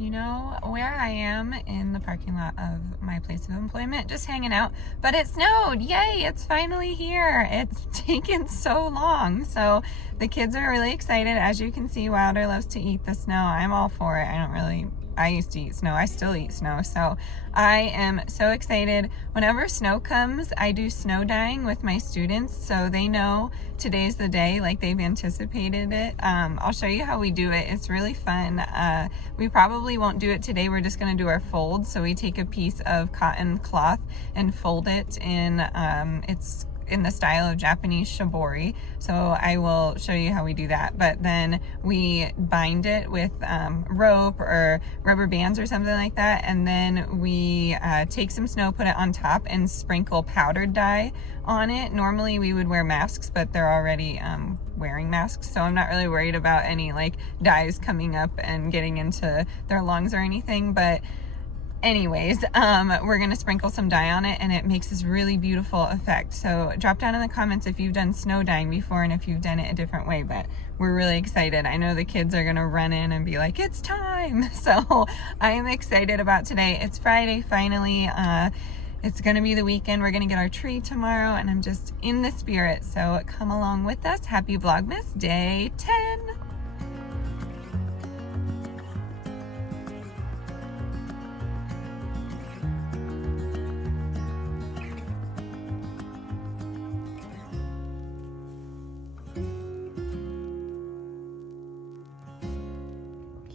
you know where I am, in the parking lot of my place of employment, just hanging out. But it snowed. Yay, it's finally here. It's taken so long. So the kids are really excited. As you can see, Wilder loves to eat the snow. I'm all for it. I used to eat snow. I still eat snow. So I am so excited. Whenever snow comes, I do snow dyeing with my students, so they know today's the day, like they've anticipated it. I'll show you how we do it. It's really fun. We probably won't do it today. We're just going to do our folds. So we take a piece of cotton cloth and fold it in, it's in the style of Japanese shibori. So I will show you how we do that. But then we bind it with rope or rubber bands or something like that. And then we take some snow, put it on top, and sprinkle powdered dye on it. Normally we would wear masks, but they're already wearing masks. So I'm not really worried about any like dyes coming up and getting into their lungs or anything. But anyways, we're gonna sprinkle some dye on it, and it makes this really beautiful effect. So drop down in the comments if you've done snow dyeing before and if you've done it a different way. But we're really excited. I know the kids are gonna run in and be like, it's time. So I am excited about today. It's Friday finally. It's gonna be the weekend. We're gonna get our tree tomorrow, and I'm just in the spirit. So come along with us. Happy Vlogmas Day 10.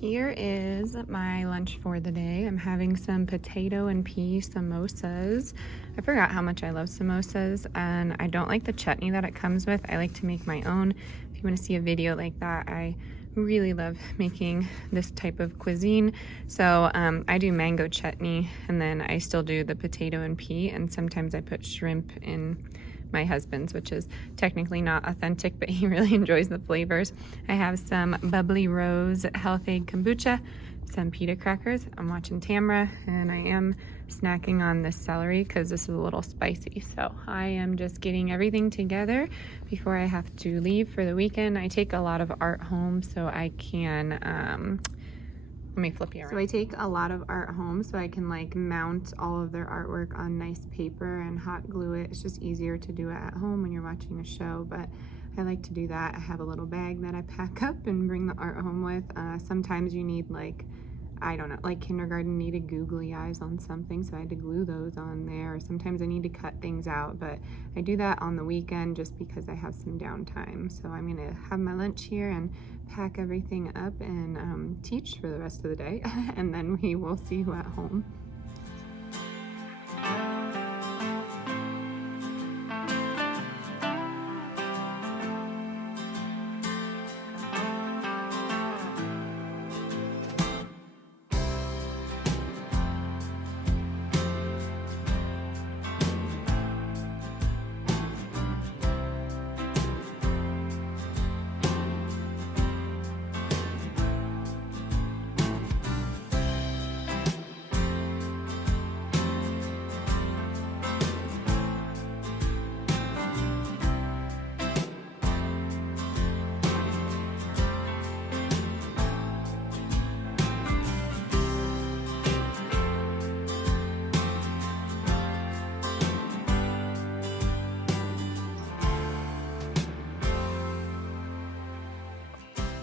Here is my lunch for the day. I'm having some potato and pea samosas. I forgot how much I love samosas, and I don't like the chutney that it comes with. I like to make my own. If you want to see a video like that, I really love making this type of cuisine. So I do mango chutney, and then I still do the potato and pea, and sometimes I put shrimp in my husband's, which is technically not authentic, but he really enjoys the flavors. I have some Bubbly Rose Health Aid Kombucha, some pita crackers. I'm watching Tamra, and I am snacking on this celery because this is a little spicy. So I am just getting everything together before I have to leave for the weekend. I take a lot of art home so I can let me flip you around. So I take a lot of art home so I can like mount all of their artwork on nice paper and hot glue it. It's just easier to do it at home when you're watching a show, but I like to do that. I have a little bag that I pack up and bring the art home with. Sometimes you need like, I don't know, like kindergarten needed googly eyes on something, so I had to glue those on there. Sometimes I need to cut things out, but I do that on the weekend just because I have some downtime. So I'm gonna have my lunch here and pack everything up and teach for the rest of the day, and then we will see you at home.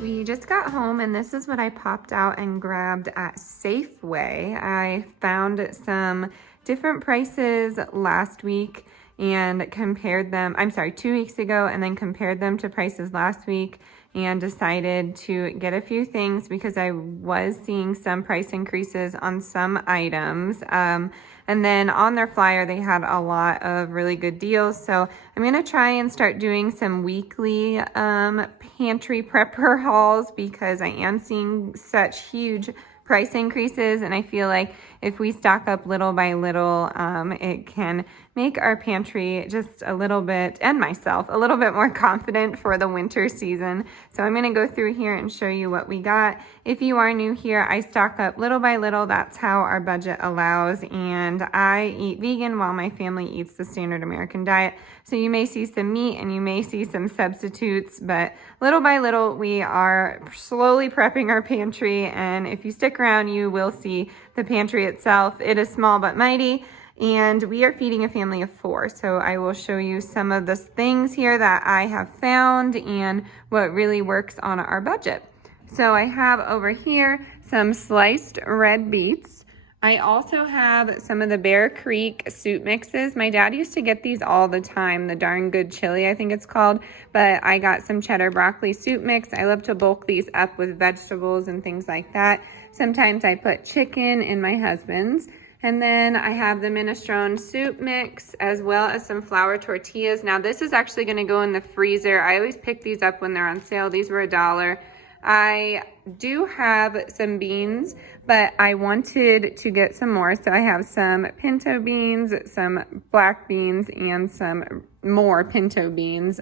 We just got home, and this is what I popped out and grabbed at Safeway. I found some different prices last week and compared them, 2 weeks ago, and then compared them to prices last week and decided to get a few things because I was seeing some price increases on some items. And then on their flyer, they had a lot of really good deals. So I'm gonna try and start doing some weekly pantry prepper hauls because I am seeing such huge price increases, and I feel like if we stock up little by little, it can make our pantry just a little bit, and myself, a little bit more confident for the winter season. So I'm gonna go through here and show you what we got. If you are new here, I stock up little by little. That's how our budget allows, and I eat vegan while my family eats the standard American diet. So you may see some meat and you may see some substitutes, but little by little, we are slowly prepping our pantry. And if you stick stick around, you will see the pantry itself. It is small but mighty, and we are feeding a family of 4. So I will show you some of the things here that I have found and what really works on our budget. So I have over here some sliced red beets. I also have some of the Bear Creek soup mixes. My dad used to get these all the time, the Darn Good Chili, I think it's called, but I got some cheddar broccoli soup mix. I love to bulk these up with vegetables and things like that. Sometimes I put chicken in my husband's. And then I have the minestrone soup mix, as well as some flour tortillas. Now this is actually gonna go in the freezer. I always pick these up when they're on sale. These were $1. I do have some beans, but I wanted to get some more. So I have some pinto beans, some black beans, and some more pinto beans.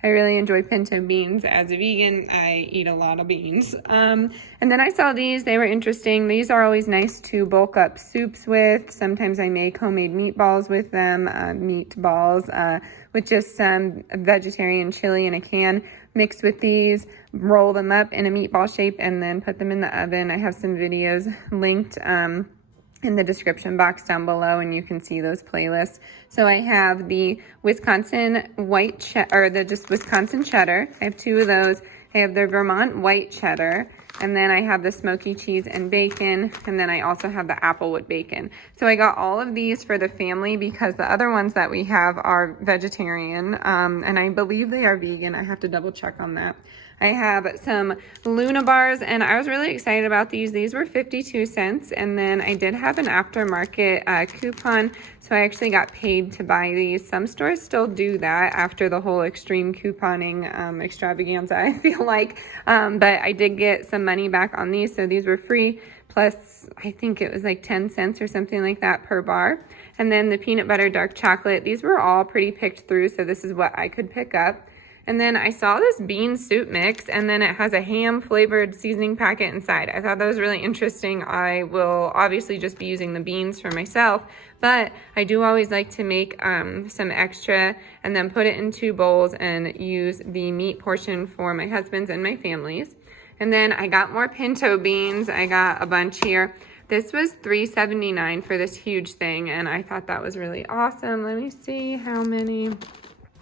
I really enjoy pinto beans. As a vegan, I eat a lot of beans. And then I saw these, they were interesting. These are always nice to bulk up soups with. Sometimes I make homemade meatballs with them, meatballs with just some vegetarian chili in a can. Mixed with these, roll them up in a meatball shape, and then put them in the oven. I have some videos linked in the description box down below, and you can see those playlists. So I have the Wisconsin white cheddar, just Wisconsin cheddar. I have 2 of those. I have the Vermont white cheddar, and then I have the smoky cheese and bacon, and then I also have the applewood bacon. So I got all of these for the family because the other ones that we have are vegetarian, and I believe they are vegan. I have to double check on that. I have some Luna bars, and I was really excited about these. These were 52 cents, and then I did have an aftermarket coupon, so I actually got paid to buy these. Some stores still do that after the whole extreme couponing extravaganza, I feel like, but I did get some money back on these, so these were free, plus I think it was like 10 cents or something like that per bar. And then the peanut butter dark chocolate, these were all pretty picked through, so this is what I could pick up. And then I saw this bean soup mix, and then it has a ham flavored seasoning packet inside. I thought that was really interesting. I will obviously just be using the beans for myself, but I do always like to make some extra and then put it in 2 bowls and use the meat portion for my husband's and my family's. And then I got more pinto beans. I got a bunch here. This was $3.79 for this huge thing, and I thought that was really awesome. Let me see how many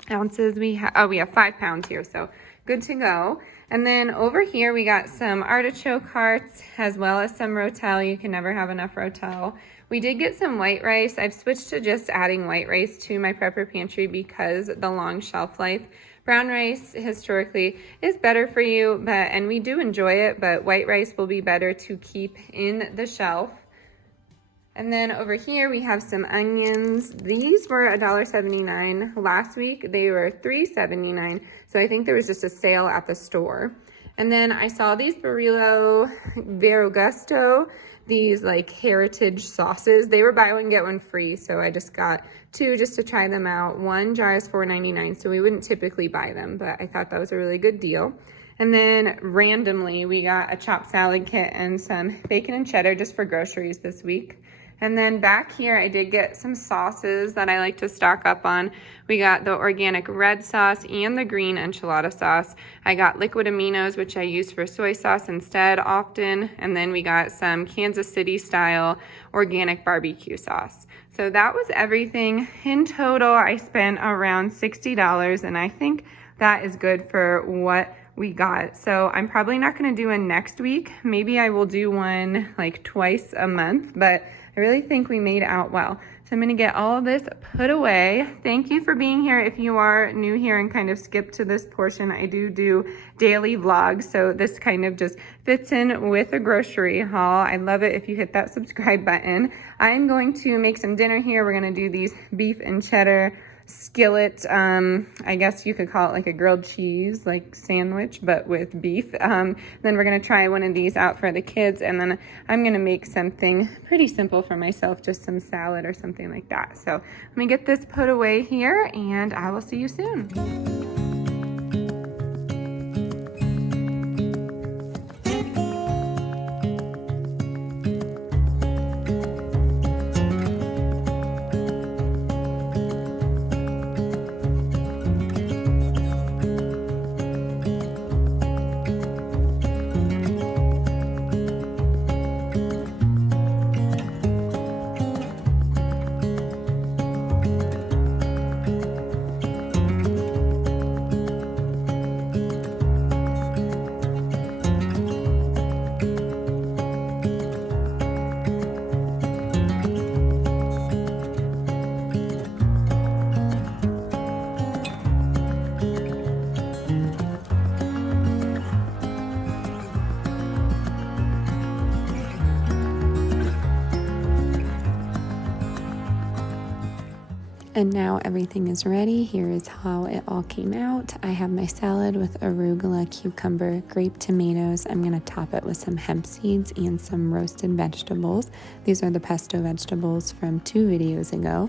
ounces we have. Oh, we have 5 pounds here, so good to go. And then over here we got some artichoke hearts as well as some rotel. You can never have enough rotel. We did get some white rice. I've switched to just adding white rice to my prepper pantry because the long shelf life. Brown rice historically is better for you, and we do enjoy it, but white rice will be better to keep in the shelf. And then over here we have some onions. These were $1.79 last week. They were $3.79. So I think there was just a sale at the store. And then I saw these Barilo Variegusto, these like heritage sauces. They were buy one get one free, so I just got 2 just to try them out. 1 jar is $4.99, so we wouldn't typically buy them, but I thought that was a really good deal. And then randomly we got a chopped salad kit and some bacon and cheddar just for groceries this week. And then back here, I did get some sauces that I like to stock up on. We got the organic red sauce and the green enchilada sauce. I got liquid aminos, which I use for soy sauce instead often. And then we got some Kansas City style organic barbecue sauce. So that was everything. In total, I spent around $60, and I think that is good for what we got. So I'm probably not gonna do one next week. Maybe I will do one like twice a month, but I really think we made out well. So I'm gonna get all of this put away. Thank you for being here. If you are new here and kind of skip to this portion, I do daily vlogs. So this kind of just fits in with a grocery haul. I love it if you hit that subscribe button. I'm going to make some dinner here. We're gonna do these beef and cheddar skillet, I guess you could call it like a grilled cheese like sandwich, but with beef. Then we're gonna try one of these out for the kids, and then I'm gonna make something pretty simple for myself, just some salad or something like that. So let me get this put away here, and I will see you soon. And now everything is ready. Here is how it all came out. I have my salad with arugula, cucumber, grape tomatoes. I'm gonna top it with some hemp seeds and some roasted vegetables. These are the pesto vegetables from 2 videos ago.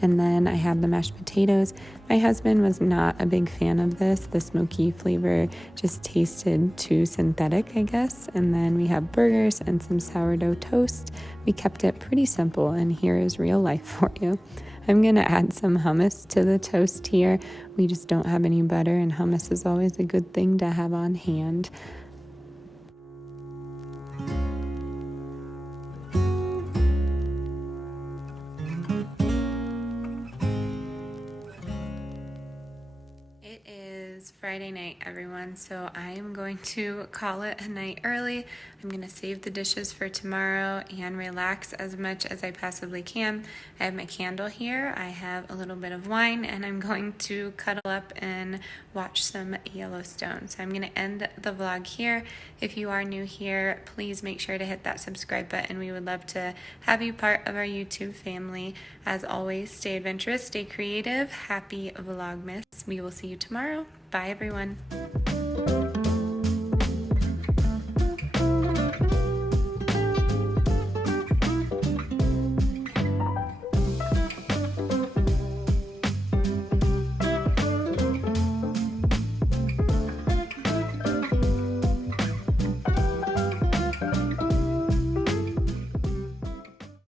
And then I have the mashed potatoes. My husband was not a big fan of this. The smoky flavor just tasted too synthetic, I guess. And then we have burgers and some sourdough toast. We kept it pretty simple, and here is real life for you. I'm gonna add some hummus to the toast here. We just don't have any butter, and hummus is always a good thing to have on hand. It is Friday night, everyone, so I am going to call it a night early. I'm going to save the dishes for tomorrow and relax as much as I possibly can. I have my candle here, I have a little bit of wine, and I'm going to cuddle up and watch some Yellowstone. So I'm going to end the vlog here. If you are new here, please make sure to hit that subscribe button. We would love to have you part of our YouTube family. As always, stay adventurous, stay creative. Happy Vlogmas. We will see you tomorrow. Bye, everyone.